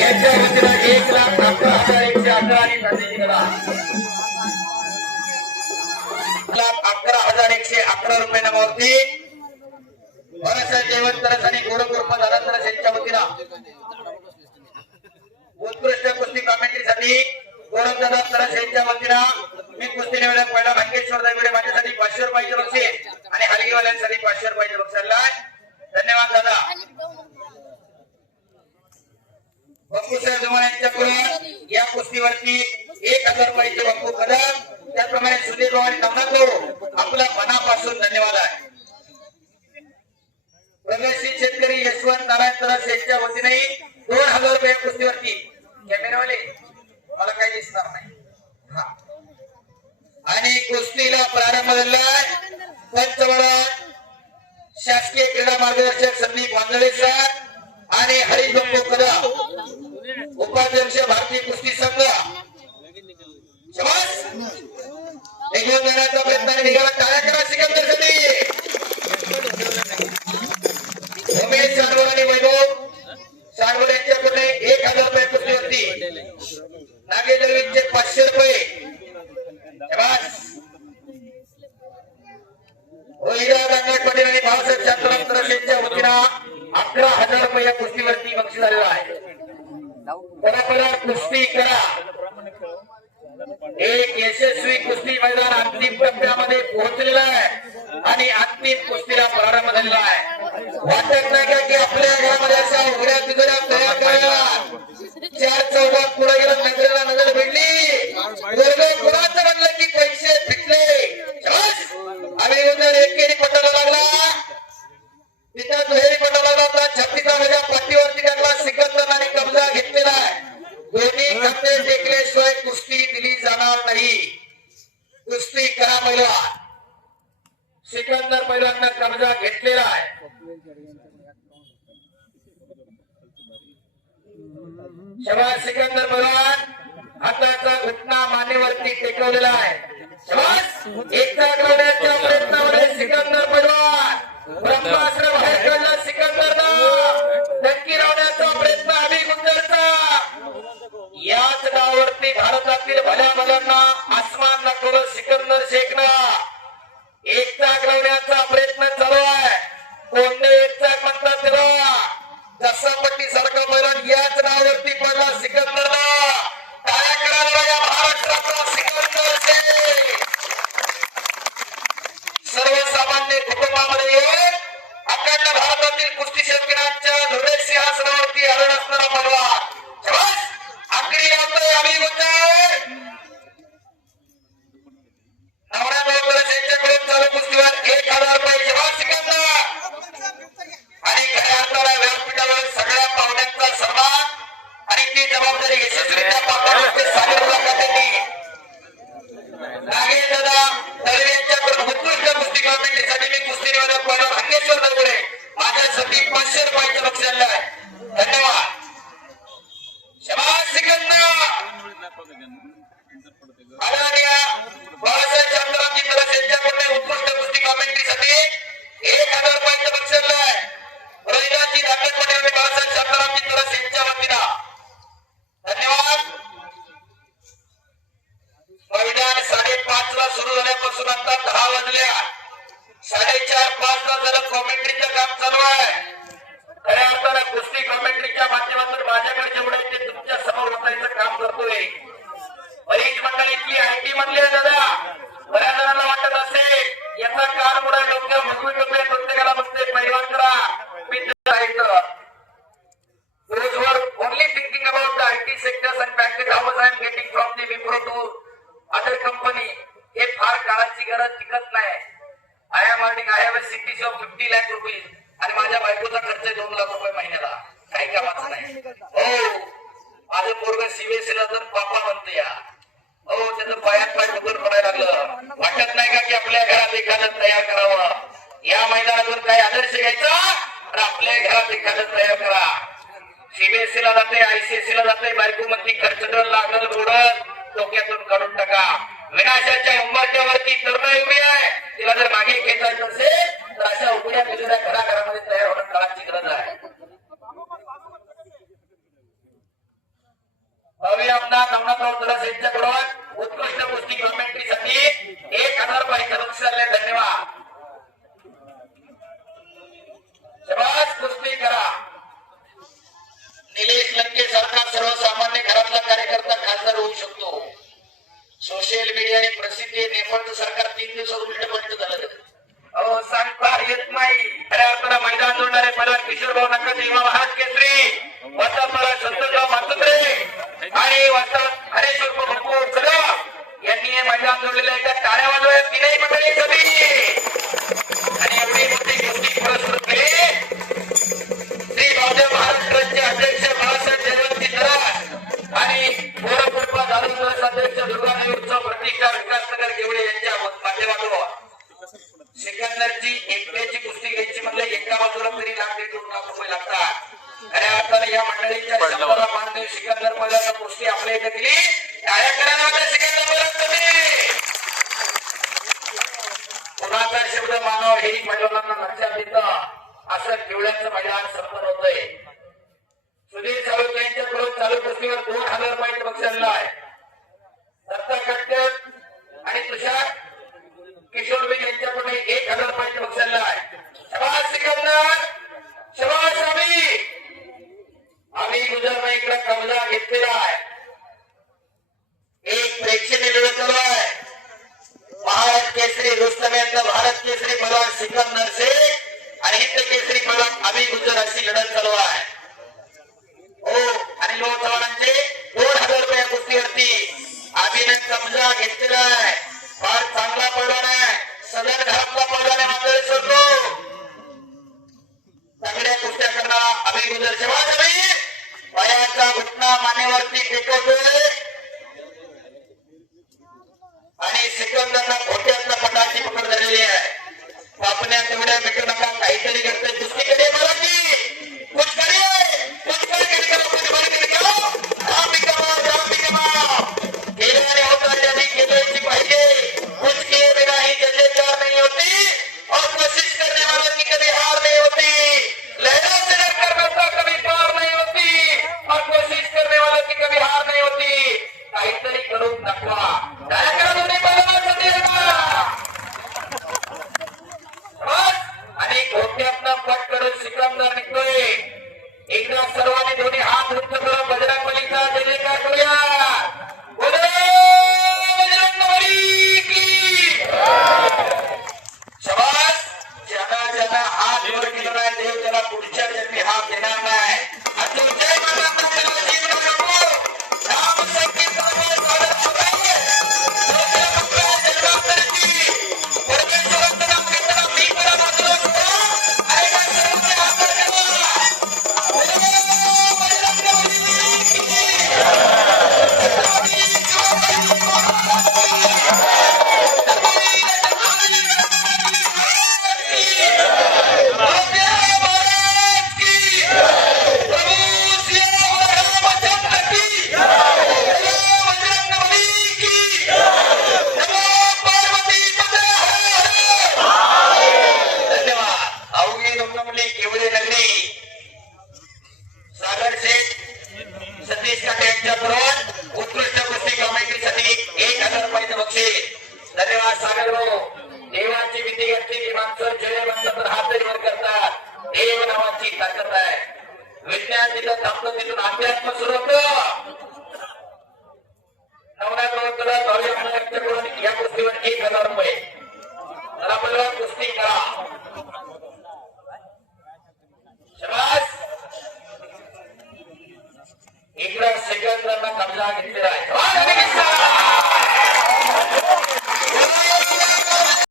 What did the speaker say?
यांच्या वतीनं 1,11,111 आणि संदेश दिला 1,11,111 रुपये नामावरती जयवंत तरस आणि गोरखकृपा दादांतरस यांच्या वतीनं उत्कृष्ट कुस्ती कॉमेंट्रीसाठी गोरख दादा तरस यांच्या वतीनं मी कुस्ती निवडक पहिला भाग्येश्वर दायगुडे माझ्यासाठी 500 रुपयाचे बक्षीस आणि हलगीवाल्यांसाठी 500 रुपयाचे बक्षीस आणलाय. धन्यवाद दादा. बंकू सर जवान यांच्याकडून या कुस्तीवरती 1,000 रुपयाचे बंकू कदम, त्याचप्रमाणे सुधीर भाऊ आणि नमनातो आपला मनापासून धन्यवाद आहे. प्रगतशील शेतकरी यशवंत नारायण तरस यांच्या वतीने 2,000 रुपये कुस्तीवरती. कॅमेरावाले मला काही दिसणार नाही. हा आणि कुस्तीला प्रारंभ झालाय. पंचवडा शासकीय क्रीडा मार्गदर्शक संदीप वांजळे सर आणि हरीश बंकू कदम उपाध्यक्ष भारतीय कुस्ती संघ शाबास निघून जाण्याचा प्रयत्न निघाला. टाळ्या करा सिकंदरसाठी. उमेश सानवड आणि वैभव सानवड यांच्याकडे 1,000 रुपये कुस्तीवरती. नागेश दळवींचे 500 रुपये. शाबास ओहिरा रंगट पटेल आणि भाऊसाहेब शांताराम तरस यांच्या वतीनं 11,000 रुपये या कुस्तीवरती बक्षीस झालेलं आहे. परंपरा कुस्ती करा. एक यशस्वी कुस्ती मैदान अंतिम टप्प्यामध्ये पोहोचलेला आहे आणि अंतिम कुस्तीला प्रारंभ झालेला आहे. वाटत नाही का की आपल्या घरामध्ये अशा उघड्या तिघड्या तयार करायला 4 चौघात पुढे गेला नजरेला नजर भेटली कोणाचं म्हणलं की पैसे फिटले. आम्ही उद्या एकेरी पटायला लागला तिथं दुहेरी पटायला लागला होता. 36 माझ्या पाठीवरती टाकला सिकंदर आणि कब्जा घेतलेला आहे. दोन्ही खाते टेकल्याशिवाय कुस्ती दिली जाणार नाही. कुस्ती करा पैलवान. सिकंदर पैलवाननं कब्जा घेतलेला आहे. शाबास सिकंदर पैलवान हाताचा घुटना मानेवरती टेकवलेला आहे. शाबास एकटा करण्याच्या प्रयत्नामध्ये सिकंदर पैलवान ब्रह्मास्त्र बाहेर काढला. सिकंदरनं धक्की लावण्याचा प्रयत्न अभि गुंजरचा. याच डावावरती भारतातील भल्या भल्यांना आसमान दाखवलं सिकंदर शेखनं. एकटाक लावण्याचा प्रयत्न चालू आहे. कोणते एकटाक म्हणतात त्याला जसापट्टी सारखा पैलवान याच डावावरती पडला सिकंदरला. टाळ्या करायला या महाराष्ट्राचा सिकंदर शेख सर्वसामान्य कुटुंबामध्ये येऊन अखंड भारतातील कुस्ती शौकीनांच्या धुळे सिंहासनावरती आरण असणारा पैलवान. आखरी लावतोय आम्ही गुंजर नवरा दोन यांच्याकडून चालू कुस्तीवर 1,000 रुपये. शाबास सिकंदर आणि खऱ्या अर्थाला व्यासपीठावर सगळ्या पाहुण्यांचा सन्मान आणि ती जबाबदारी यशस्वीरित्या पार पाडण्याचे सादर मुलाखतींनी नागेश दादा दळवे यांच्याकडून उत्कृष्ट कुस्ती कॉमेंट्रीसाठी मी कुस्ती निवेदक पैलवान भाग्येश्वर दायगुडे माझ्यासाठी 500 रुपयाचं बक्षीस आणलं आहे. धन्यवाद. शाबास सिकंदर आदरणीय बाळासाहेब शांतारामजी तरस यांच्याकडून उत्कृष्ट कुस्ती कॉमेंट्रीसाठी 1,000 रुपयाचं बक्षीस आणलं आहे. रोहिदासजी धाकट पटेल आणि बाळासाहेब शांतारामजी तरस यांच्या वतीनं धन्यवाद. मैदान 5:30 ला सुरू झाल्यापासून आता 10 वाजल्या. 4:30-5 ला झालं कॉमेंट्रीचं काम चालू आहे. खऱ्या अर्थानं कुस्ती कॉमेंट्रीच्या माध्यमातून माझ्याकडे जेवढं ते तुमच्या समोर होतायचं काम करतोय. बरीच मंडळी इथली आयटी मधली आहे दादा. बऱ्याच जणांना वाटत असेल याचा कार मुळे डोक्या मजबूत होते प्रत्येकाला बसते पैलवान करा मित्र आहेत. Those who are only thinking about the IT sectors and package how much I am getting from the Wipro to other company हे फार काळाची गरज टिकत नाही. I have a CTC of 50 lakh rupees आणि माझ्या बायकोचा खर्च 2 लाख रुपये महिन्याला. काही कामाचं नाही. हो माझं पोरग सीबीएसईला तर पापा म्हणतो या. हो त्याचं पायात पाय ठोकर पडायला लागलं. वाटत नाही का की आपल्या घरात एखादं तयार करावं. या मैदानावर काही आदर्श घ्यायचा तर आपल्या घरात एखादं तयार करा. सीबीएसईला जाते आयसीएसईला जाते बायको मध्ये खर्च लागल बुडत डोक्यातून काढून टाका. विनाशाच्या उंबरठ्यावरती तरुणाई उभी आहे. तिला जर मागे खेचायचं असेल तर अशा उघड्या बिजड्या घराघरामध्ये तयार होणं काळाची गरज आहे. भव्य आमदार नवनाथ तुळस यांच्याकडून उत्कृष्ट कुस्ती कॉमेंट्रीसाठी 1000 रुपये बक्षीस. धन्यवाद. शाबास, कुस्ती करा. निलेश लंके सारखा सर्वसामान्य घरातला कार्यकर्ता खासदार होऊ शकतो. सोशल मीडिया आणि प्रसिद्धी नेपाळचं सरकार 3 दिवसात उलट बंद झालं. अहो, सांगता येत नाही. खऱ्या अर्थानं मैदान जोडणारे मला किशोर भाऊ नका युवा महाराज केसरी वस्ताद मला संतोषराव मातुत्रे आणि वस्ताद हरेश उर्फ बप्पू कदम यांनी हे मैदान जोडलेलं आहे. त्या टाळ्या वाजवल्या तीनही मंडळी सभी आणि एवढी मोठी कुस्ती सुरू केली. श्री भाजप महाराष्ट्राचे अध्यक्ष बाळासाहेब जयवंती दराड आणि गोरखपूरपा जाधव अध्यक्ष दुर्गादेवी उत्सव प्रतिष्ठा विकासनगर केवळे यांच्या माध्यमातून सिकंदरची एकट्याची कुस्ती घ्यायची म्हणजे एका बाजूला तरी ₹1,00,000 लागतात. खऱ्या अर्थाने या मंडळीच्या शब्दाला मान देऊन सिकंदर पहिल्यांदा कुस्ती आपल्या इथे केली. टाळ्या करायला आपल्या सिकंदर कुणाचा शब्द मानव हेही पैलवानांना लक्षात येतं. असं केवळ्याचं मैदान संपन्न होतंय. सुधीर साळुंखे यांच्याकडून चालू कुस्तीवर ₹2,000 बक्षीस आहे. दत्ता कट्टर आणि तुषार किशोरबेन यांच्याकडून ₹1,000 बक्षीस आहे. शाबास सिकंदर, शाबास. आम्ही गुजरात इकडे कब्जा घेतलेला आहे. एक प्रेक्षणीय लढत चालू आहे. महाराज केसरी रुस्तम यांचा भारत केसरी पहलवान सिकंदर शेख आणि हिंद केसरी पहलवान अभी गुजर अशी लढत चालू आहे. हो, आणि लोह चव्हाणांचे ₹2,000 कुस्तीवरती अभिनय कब्जा घेतलेला आहे. फार चांगला पहलवान आहे. सदर घरातला पहलवान आहे. मात्र सोडतो चांगल्या कुस्त्या करणारा अभी गुजर. शाबास अभी. पायाचा घुटना मानेवरती टेकवतोय आणि सिकंदरला खोट्यातला पटाची पकड झालेली आहे. पापण्यात एवढ्या मिटू नका. काहीतरी करते कुस्ती कडे मला की कुछ करिए, कुछ करके कुछ करके निकालो. केल्याने होता ज्यांनी केल्याची पाहिजे. कुछ किए बिना ही जल्दी तैयार नहीं होती और कोशिश करने वालों की कभी हार नहीं होती. लहरों से डरकर बंदा कभी पार नहीं होती और कोशिश करने वालों की कभी हार नहीं होती. काहीतरी करून दाखवा. आणि खोट्यातनं पट करून सिकंदर निघतोय. एकदा सर्वांनी दोन्ही हात उंच करून बजरंगबलीचा जय जयकार करूया. शाबास. ज्याला हात वर केला नाही देव त्याला पुढच्या जन्मी हात देणार नाही. उत्कृष्ट कुस्ती कॉमेंट्रीसाठी 1000 रुपयाचं बक्षीस. धन्यवाद सागर भाऊ. देवाची भीती घातली की माणसं जय म्हणतात हात वर करतात. देव नावाची ताकद आहे. विज्ञान जिथं थांबतं तिथून अध्यात्म सुरू होतं. नवनाथ तुला भावी आमदारांच्याकडून या कुस्तीवर 1000 रुपये. मला पहिला कुस्ती करा. शाबास. इकडं सेकंदांना कब्जा घेतलेला आहे.